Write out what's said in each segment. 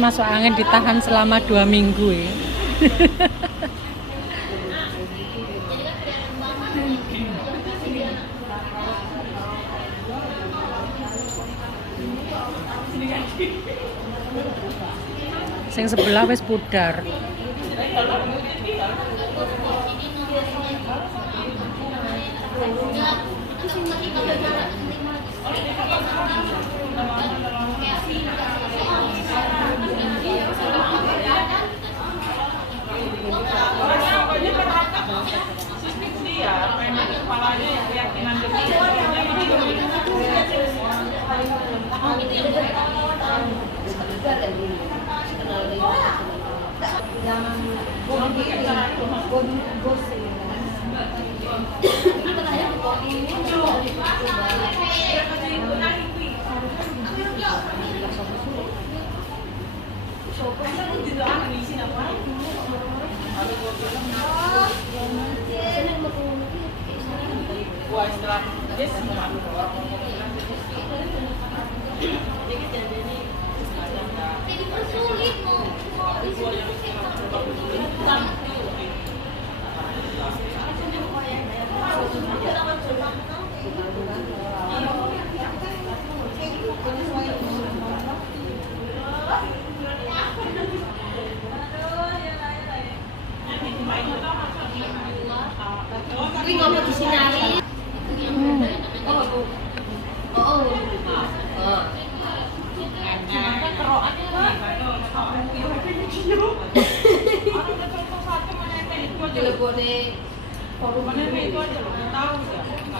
Masuk angin ditahan selama 2 minggu ya. Sing sebelah wis pudar.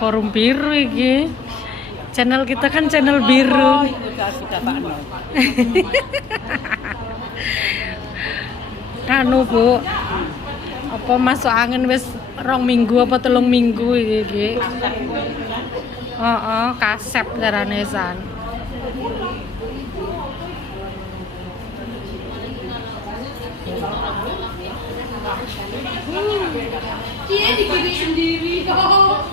Forum biru iki. Channel kita kan channel biru. Anu Bu, apa masuk angin wis 2 minggu apa 3 minggu iki. Kasep carane san. Dia digigit sendiri kok.